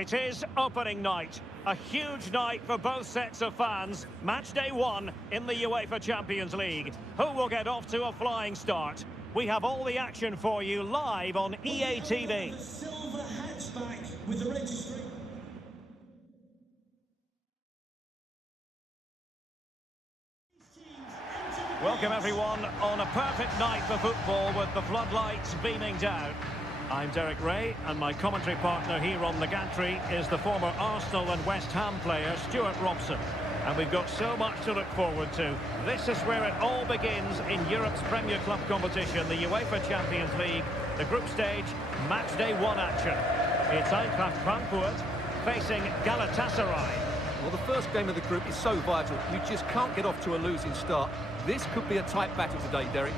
It is opening night. A huge night for both sets of fans. Match day one in the UEFA Champions League. Who will get off to a flying start? We have all the action for you live on EA TV. Silver hatchback with the registry. Welcome everyone on a perfect night for football with the floodlights beaming down. I'm Derek Ray, and my commentary partner here on the gantry is the former Arsenal and West Ham player Stuart Robson. And we've got so much to look forward to. This is where it all begins in Europe's Premier Club competition, the UEFA Champions League, the group stage, match day one action. It's Eintracht Frankfurt facing Galatasaray. Well, the first game of the group is so vital. You just can't get off to a losing start. This could be a tight battle today, Derek.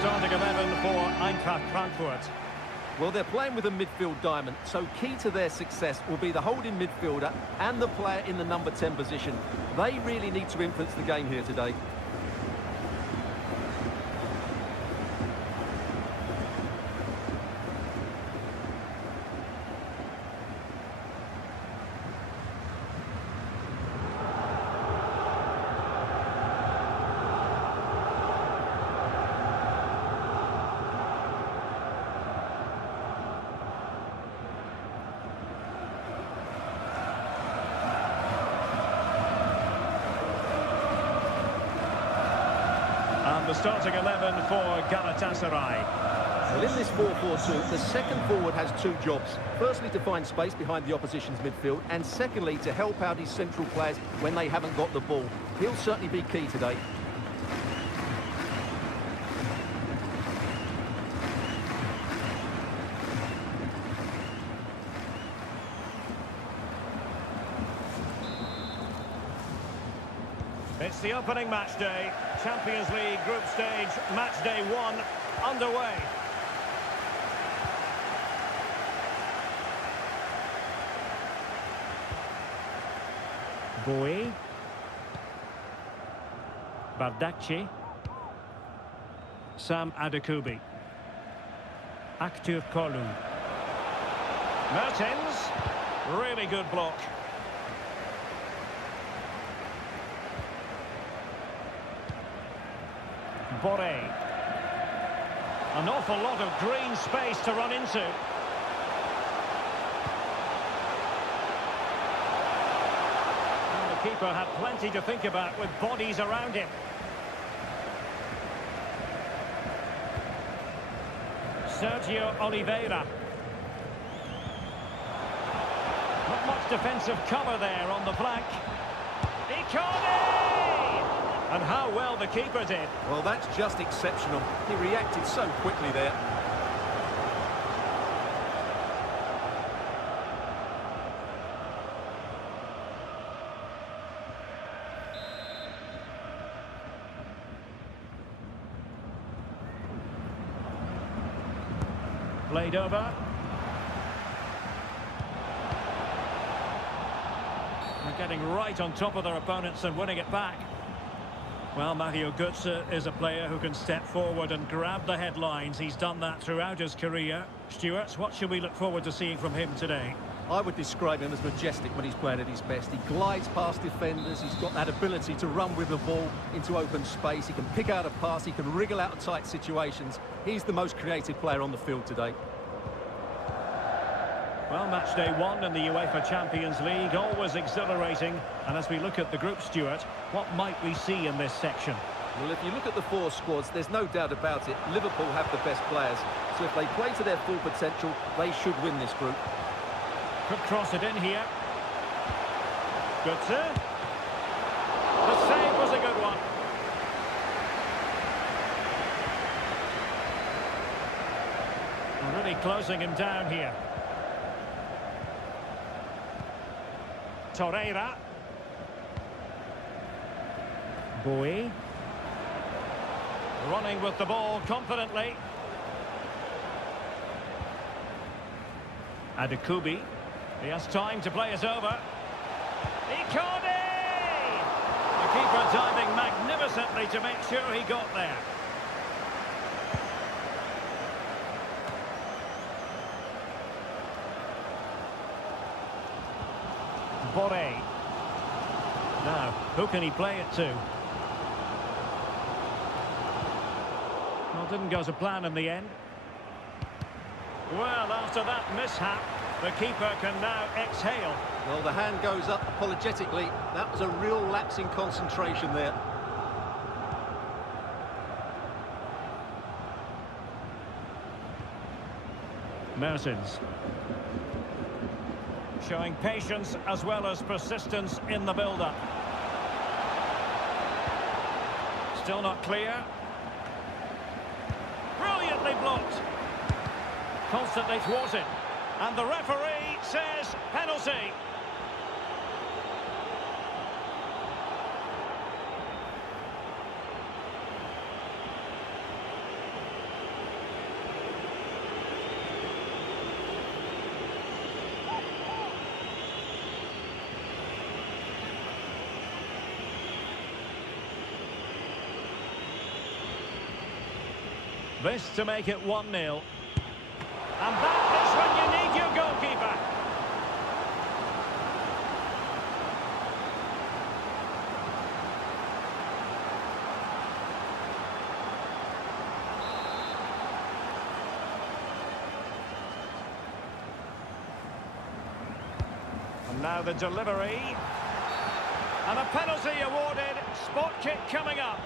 Starting 11 for Eintracht Frankfurt. Well, they're playing with a midfield diamond, so key to their success will be the holding midfielder and the player in the number 10 position. They really need to influence the game here today. And the starting 11 for Galatasaray. Well, in this 4-4-2, the second forward has two jobs. Firstly, to find space behind the opposition's midfield, and secondly, to help out his central players when they haven't got the ball. He'll certainly be key today. It's the opening match day. Champions League group stage, match day one, underway. Bowie. Bardakci. Sam Adekubi. Aktür Kolu. Mertens. Really good block. Boré. An awful lot of green space to run into. And the keeper had plenty to think about with bodies around him. Sergio Oliveira. Not much defensive cover there on the flank. Icardi! And how well the keeper did. Well, that's just exceptional. He reacted so quickly there. Played over. They're getting right on top of their opponents and winning it back. Well, Mario Götze is a player who can step forward and grab the headlines. He's done that throughout his career. Stuart, what should we look forward to seeing from him today? I would describe him as majestic when he's playing at his best. He glides past defenders. He's got that ability to run with the ball into open space. He can pick out a pass. He can wriggle out of tight situations. He's the most creative player on the field today. Well, match day one in the UEFA Champions League, always exhilarating. And as we look at the group, Stuart, what might we see in this section? Well, if you look at the four squads, there's no doubt about it. Liverpool have the best players. So if they play to their full potential, they should win this group. Could cross it in here. Götze. The save was Really closing him down here. Torreira. Bowie. Running with the ball confidently. Adekubi. He has time to play it over. Icardi! The keeper diving magnificently to make sure he got there. Boré. Now, who can he play it to? Well, didn't go to plan in the end. Well, after that mishap, the keeper can now exhale. Well, the hand goes up apologetically. That was a real lapse in concentration there. Mertens. Showing patience as well as persistence in the build-up. Still not clear. Brilliantly blocked. Constantly thwarted. And the referee says penalty. This to make it 1-0. And that is when you need your goalkeeper. And now the delivery. And a penalty awarded. Spot kick coming up.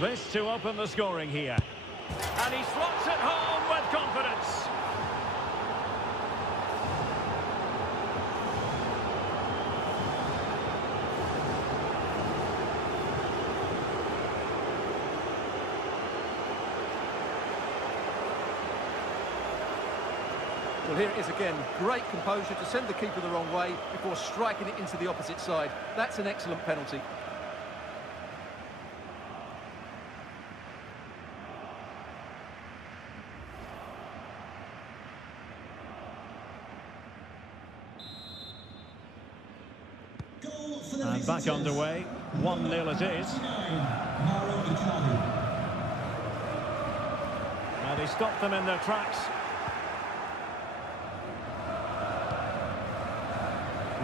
This to open the scoring here. And he slots it home with confidence. Well, here it is again. Great composure to send the keeper the wrong way before striking it into the opposite side. That's an excellent penalty. And back underway, 1-0 it is. And he stopped them in their tracks.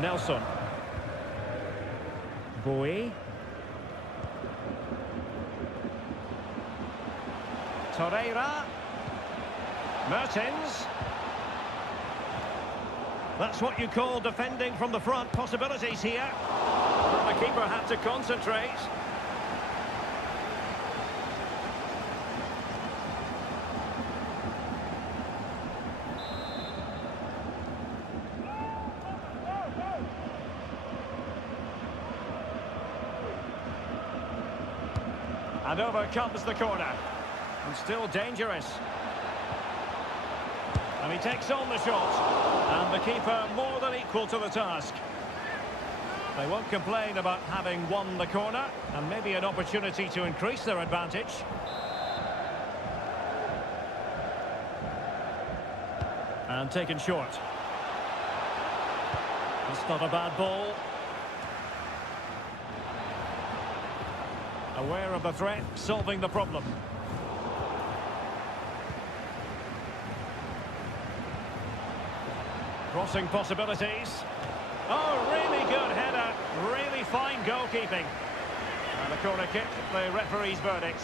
Nelson. Bowie. Torreira. Mertens. That's what you call defending from the front. Possibilities here. The keeper had to concentrate. And over comes the corner. And still dangerous. And he takes on the shot. And the keeper more than equal to the task. They won't complain about having won the corner, and maybe an opportunity to increase their advantage. And taken short. It's not a bad ball. Aware of the threat, solving the problem. Crossing possibilities. Oh, really good header. Really fine goalkeeping. And a corner kick, the referee's verdict.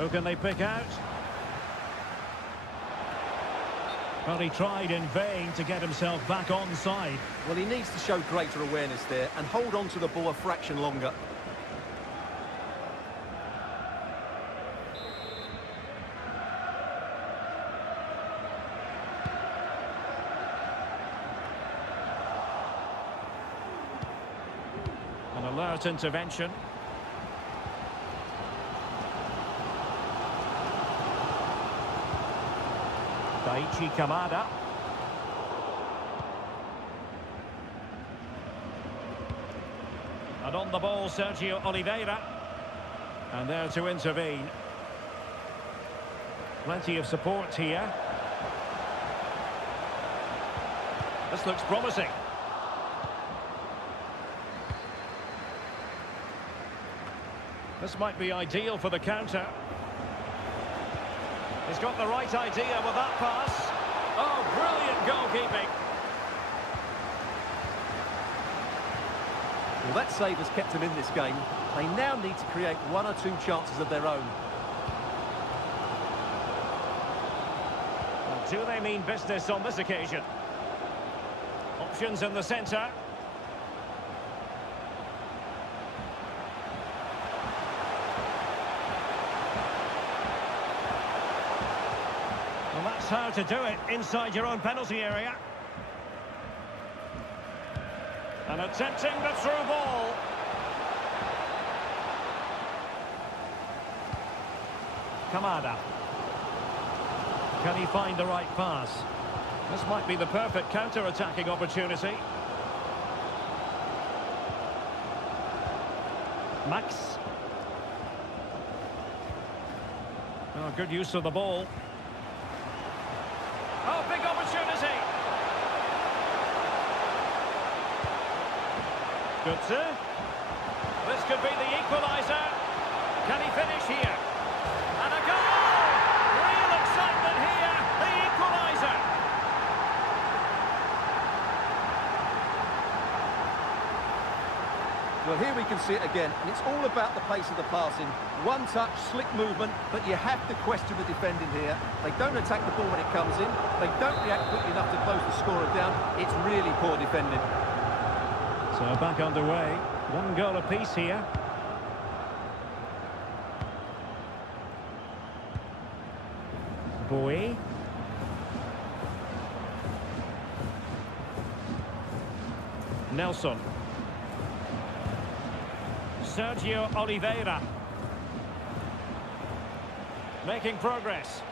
Who can they pick out? Well, he tried in vain to get himself back onside. Well, he needs to show greater awareness there and hold on to the ball a fraction longer. An alert intervention. Daichi Kamada. And on the ball, Sergio Oliveira. And there to intervene. Plenty of support here. This looks promising. This might be ideal for the counter. He's got the right idea with that pass. Oh, brilliant goalkeeping. Well, that save has kept them in this game. They now need to create one or two chances of their own. Well, do they mean business on this occasion? Options in the centre. Well, that's how to do it inside your own penalty area. And attempting the through ball. Kamada. Can he find the right pass? This might be the perfect counter-attacking opportunity. Max. Oh, good use of the ball. Oh, big opportunity. Götze. This could be the equaliser. Can he finish here? And a goal! Real excitement here. The equaliser. Well, here we can see it again, and it's all about the pace of the passing. One touch, slick movement, but you have to question the defending here. They don't attack the ball when it comes in. They don't react quickly enough to close the scorer down. It's really poor defending. So back underway. One goal apiece here. Boy. Nelson. Sergio Oliveira. Making progress.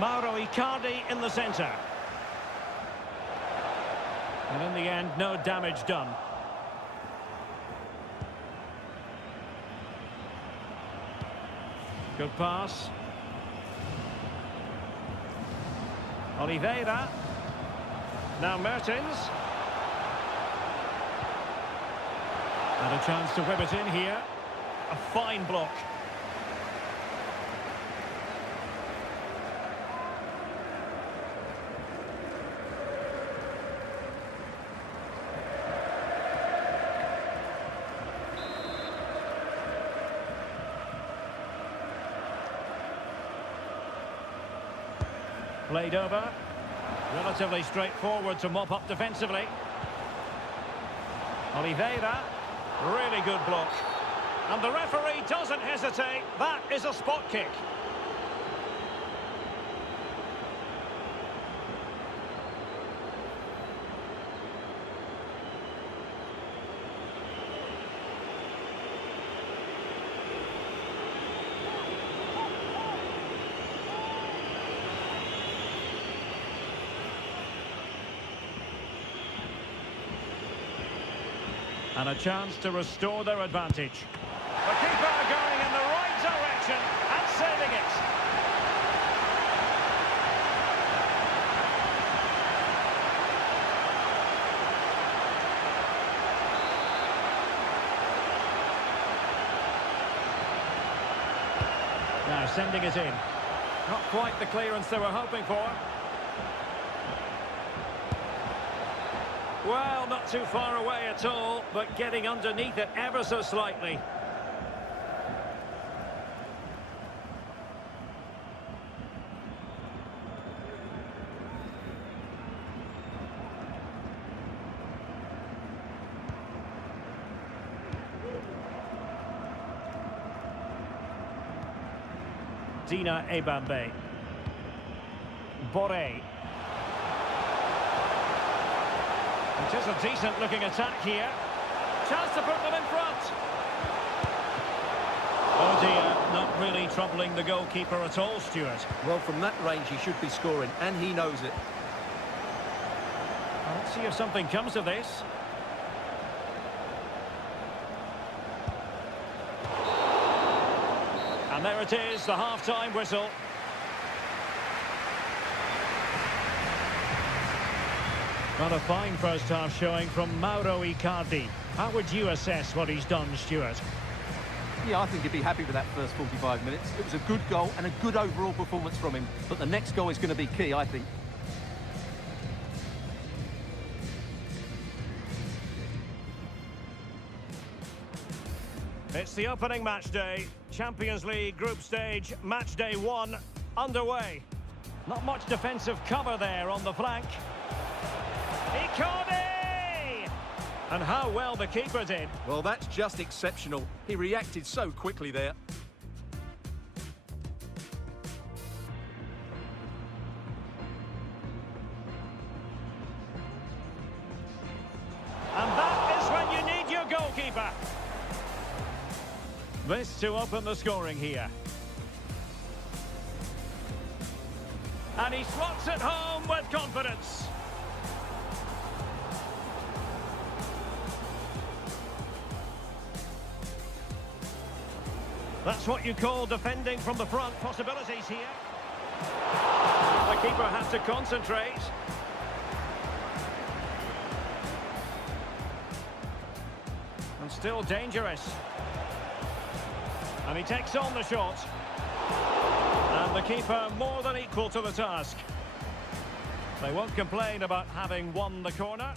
Mauro Icardi in the centre. And in the end, no damage done. Good pass. Oliveira. Now Mertens. And a chance to whip it in here. A fine block. Played over. Relatively straightforward to mop up defensively. Oliveira. Really good block. And the referee doesn't hesitate. That is a spot kick. And a chance to restore their advantage. The keeper going in the right direction and saving it. Now sending it in. Not quite the clearance they were hoping for. Well, not too far away at all, but getting underneath it ever so slightly. Dina Ebambe. Boré. It is a decent-looking attack here. Chance to put them in front. Oh dear, not really troubling the goalkeeper at all, Stuart. Well, from that range, he should be scoring, and he knows it. Well, let's see if something comes of this. And there it is, the half-time whistle. Not a fine first-half showing from Mauro Icardi. How would you assess what he's done, Stuart? Yeah, I think he'd be happy with that first 45 minutes. It was a good goal and a good overall performance from him. But the next goal is going to be key, I think. It's the opening match day. Champions League group stage, match day 1, underway. Not much defensive cover there on the flank. Icardi! And how well the keeper did. Well, that's just exceptional. He reacted so quickly there. And that is when you need your goalkeeper. This to open the scoring here. And he slots it home with confidence. That's what you call defending from the front. Possibilities here. The keeper had to concentrate. And still dangerous. And he takes on the shot. And the keeper more than equal to the task. They won't complain about having won the corner.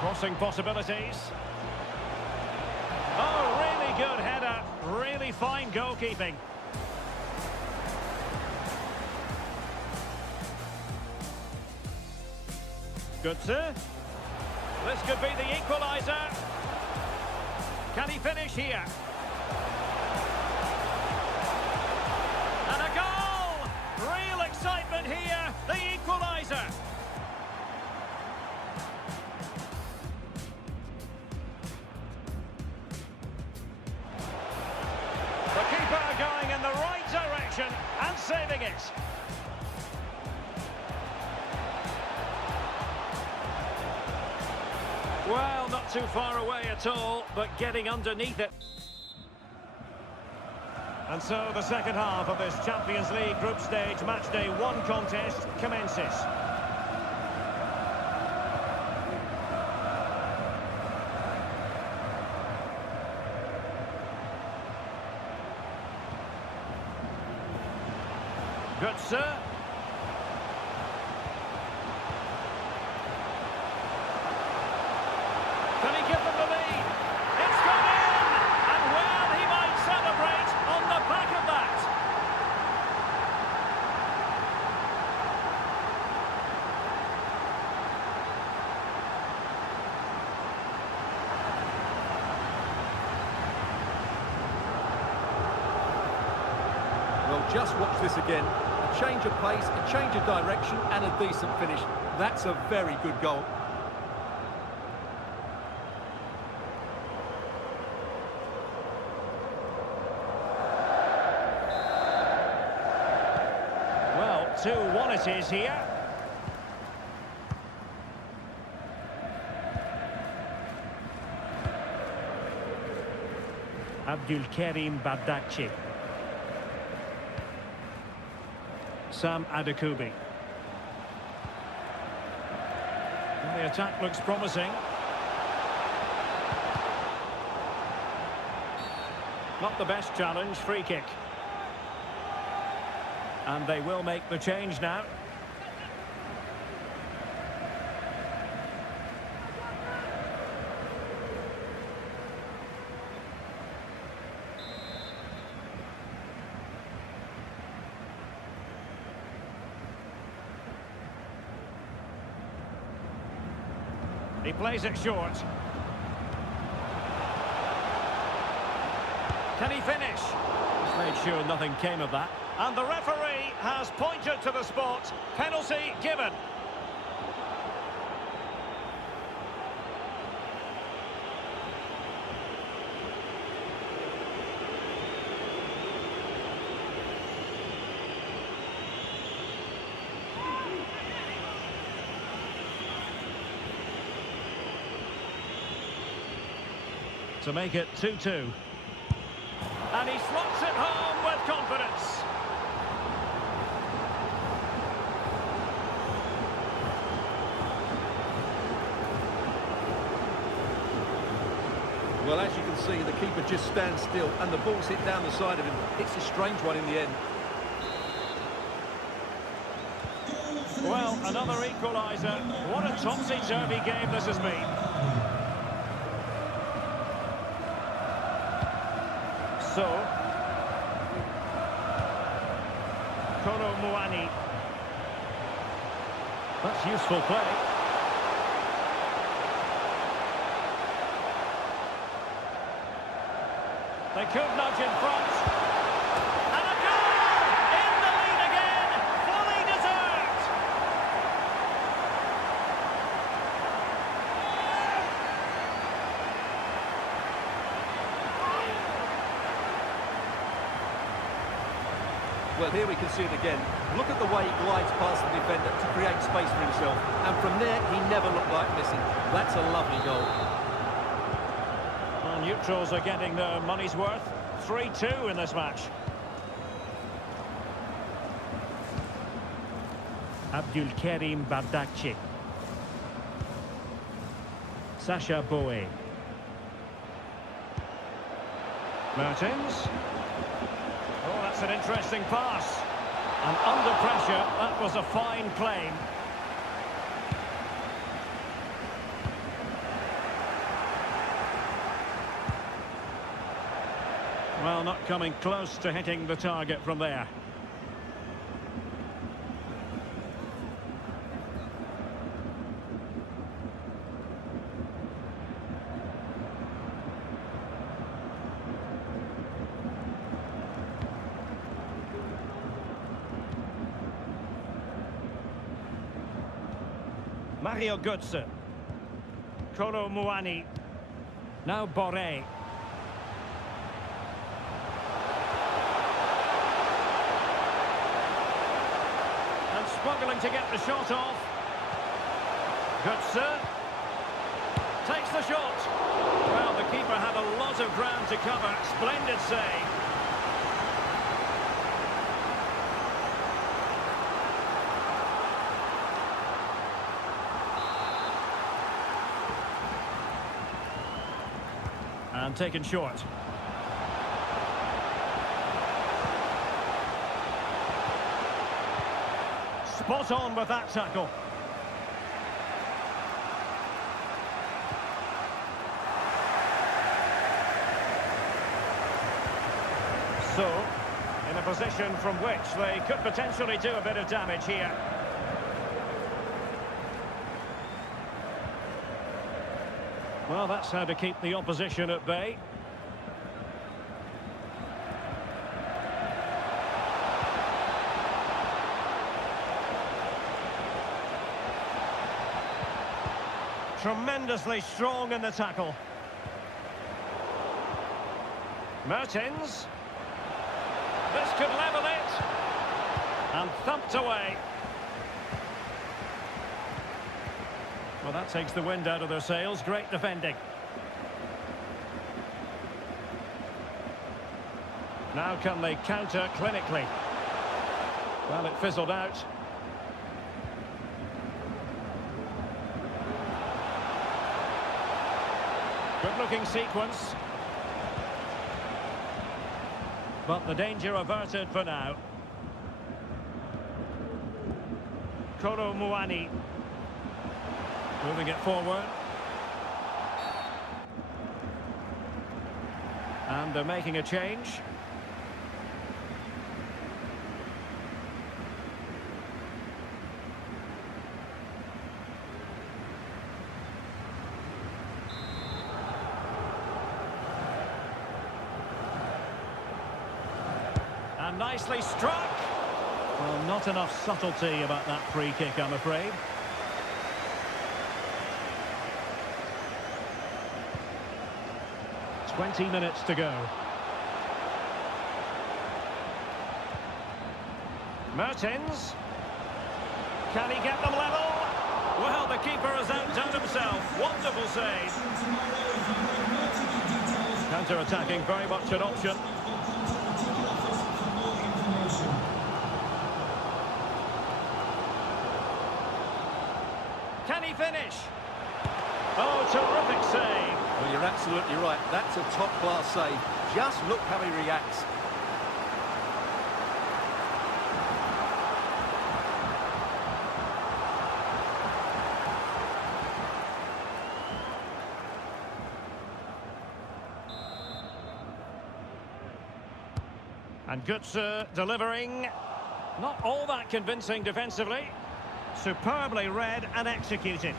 Crossing possibilities. Oh, really good header. Really fine goalkeeping. Good, sir. This could be the equaliser. Can he finish here? And a goal! Real excitement here. The equaliser. The keeper going in the right direction and saving it. Well, not too far away at all, but getting underneath it. And so the second half of this Champions League group stage matchday 1 contest commences. Good, sir. Can he give them the lead? It's gone in! And well, he might celebrate on the back of that. Well, just watch this again. A change of pace, a change of direction, and a decent finish. That's a very good goal. Well, 2-1 it is here. Abdulkarim Bardakci. Sam Adekubi. Well, the attack looks promising. Not the best challenge, free kick. And they will make the change now. He plays it short. Can he finish? Made sure nothing came of that. And the referee has pointed to the spot. Penalty given. To make it 2-2. And he slots it home with confidence. Well, as you can see, the keeper just stands still and the ball's hit down the side of him. It's a strange one in the end. Well, another equaliser. What a topsy-turvy game this has been. So, Kolo Muani. That's useful play. They could nudge in front. And a goal! In the lead again! Fully deserved! Well, here we can see it again. Look at the way he glides past the defender to create space for himself. And from there, he never looked like missing. That's a lovely goal. Well, neutrals are getting their money's worth. 3-2 in this match. Abdulkarim Bardakci. Sasha Boe. Mertens. Oh, that's an interesting pass. And under pressure, that was a fine claim. Well, not coming close to hitting the target from there. Mario Götze. Kolo Muani. Now Boré. And struggling to get the shot off. Götze. Takes the shot. Well, the keeper had a lot of ground to cover. Splendid save. And taken short. Spot on with that tackle. So, in a position from which they could potentially do a bit of damage here. Well, that's how to keep the opposition at bay. Tremendously strong in the tackle. Mertens. This could level it. And thumped away. Well, that takes the wind out of their sails. Great defending. Now can they counter clinically? Well, it fizzled out. Good-looking sequence. But the danger averted for now. Kolo Muani. Moving it forward. And they're making a change. And nicely struck. Well, not enough subtlety about that free kick, I'm afraid. "20 minutes to go. Mertens. Can he get them level? Well, the keeper has outdone himself. Wonderful save. Counter-attacking, very much an option. Can he finish? Oh, terrific save. Well, you're absolutely right. That's a top-class save. Just look how he reacts. And Götze delivering. Not all that convincing defensively. Superbly read and executed.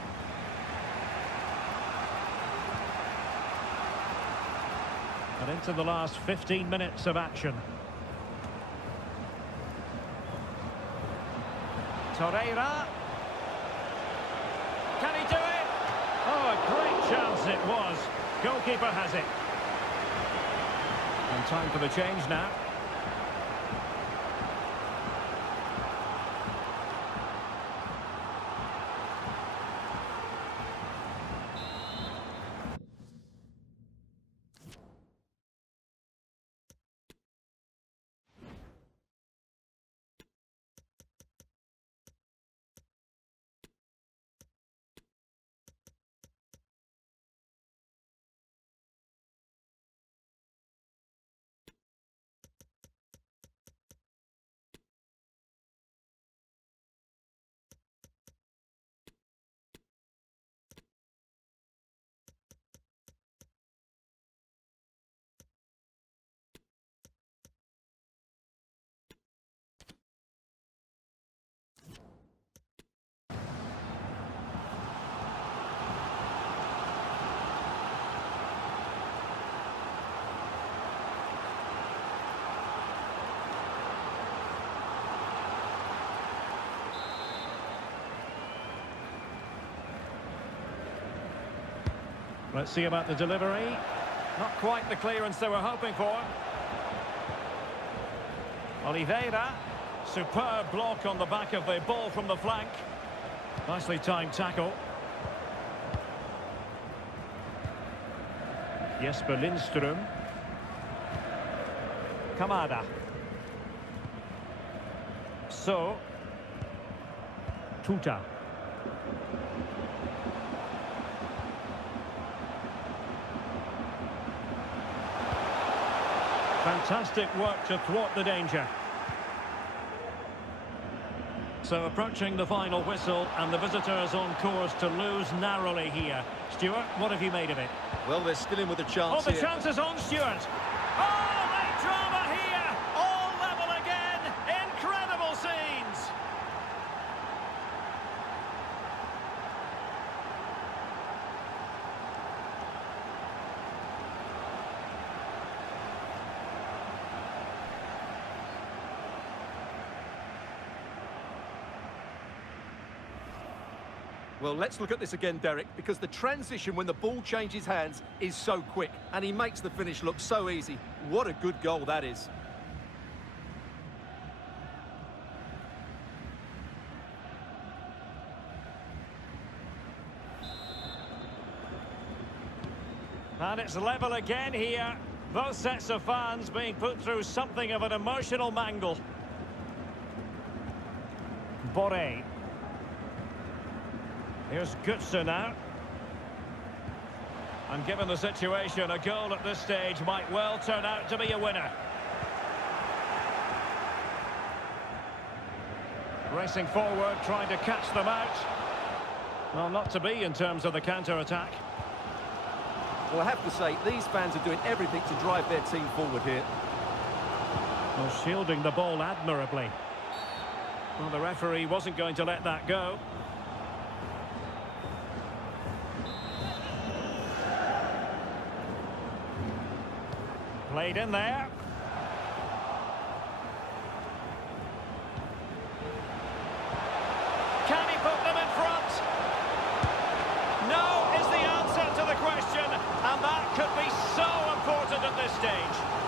And into the last 15 minutes of action. Torreira. Can he do it? Oh, a great chance it was. Goalkeeper has it. And time for the change now. Let's see about the delivery. Not quite the clearance they were hoping for. Oliveira. Superb block on the back of the ball from the flank. Nicely timed tackle. Jesper Lindström. Kamada. So. Tuta. Fantastic work to thwart the danger. So approaching the final whistle, and the visitors on course to lose narrowly here. Stuart, what have you made of it? Well, they're still in with a chance. Oh, the here. chance is on, Stuart. Oh, late drama here. All level again. Incredible scenes. Well, let's look at this again, Derek, because the transition when the ball changes hands is so quick, and he makes the finish look so easy. What a good goal that is. And it's level again here. Both sets of fans being put through something of an emotional mangle. Boré. Here's Götze now. And given the situation, a goal at this stage might well turn out to be a winner. Racing forward, trying to catch them out. Well, not to be in terms of the counter-attack. Well, I have to say, these fans are doing everything to drive their team forward here. Well, shielding the ball admirably. Well, the referee wasn't going to let that go. Played in there.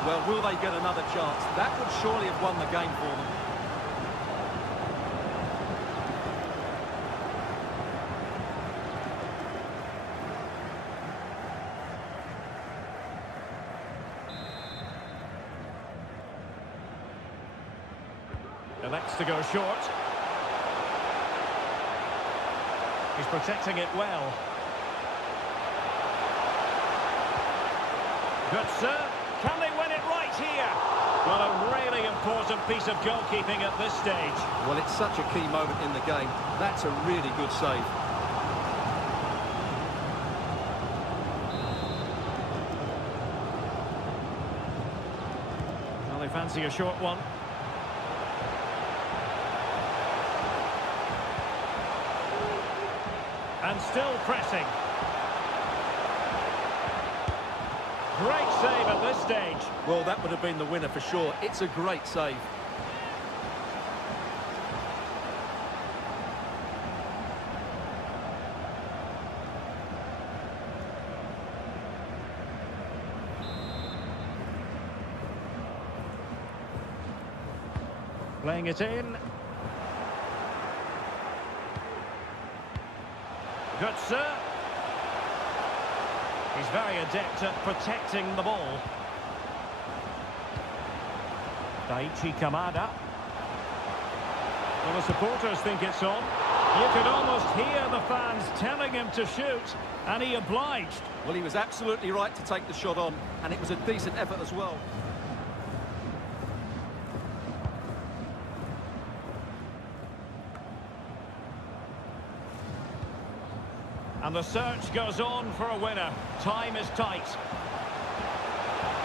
Well, will they get another chance? That would surely have won the game for them. Elects to go short. He's protecting it well. Good serve. Can they win it right here? Well, a really important piece of goalkeeping at this stage. Well, it's such a key moment in the game. That's a really good save. Well, they fancy a short one. And still pressing. Great save at this stage. Well, that would have been the winner for sure. It's a great save. Playing it in. Good serve. He's very adept at protecting the ball. Daichi Kamada. Well, the supporters think it's on. You could almost hear the fans telling him to shoot, and he obliged. Well, he was absolutely right to take the shot on, and it was a decent effort as well. And the search goes on for a winner. Time is tight.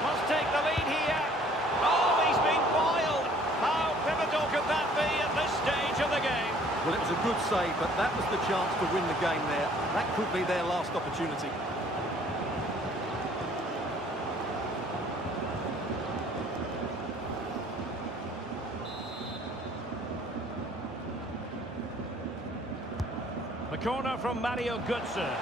Must take the lead here. Oh, he's been foiled. How pivotal could that be at this stage of the game? Well, it was a good save, but that was the chance to win the game there. That could be their last opportunity. The corner from Mario Götze.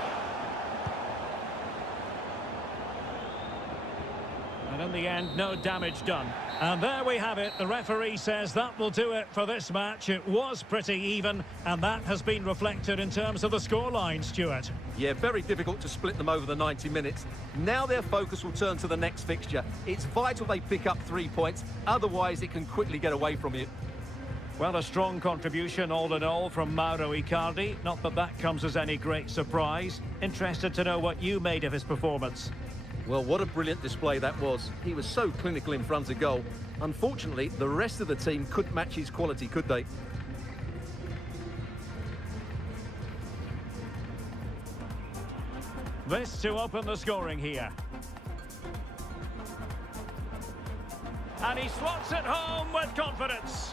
And in the end, no damage done. And there we have it. The referee says that will do it for this match. It was pretty even, and that has been reflected in terms of the scoreline, Stuart. Yeah, very difficult to split them over the 90 minutes. Now their focus will turn to the next fixture. It's vital they pick up 3 points, otherwise it can quickly get away from you. Well, a strong contribution all in all from Mauro Icardi. Not that that comes as any great surprise. Interested to know what you made of his performance. Well, what a brilliant display that was. He was so clinical in front of goal. Unfortunately, the rest of the team couldn't match his quality, could they? This to open the scoring here. And he slots it home with confidence.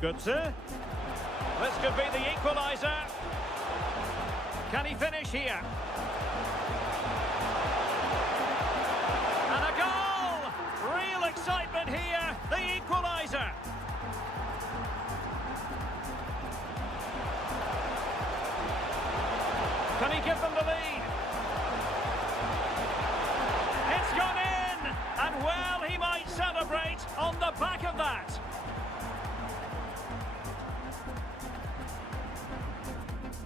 Götze. This could be the equaliser. Can he finish here? And a goal! Real excitement here. The equaliser. Can he give them the lead? It's gone in! And well, he might celebrate on the back of that.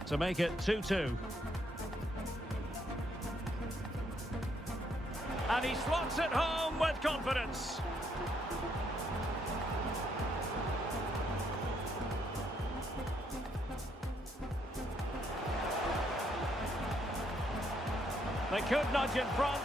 To make it 2-2. And he slots it home with confidence. They could nudge in front.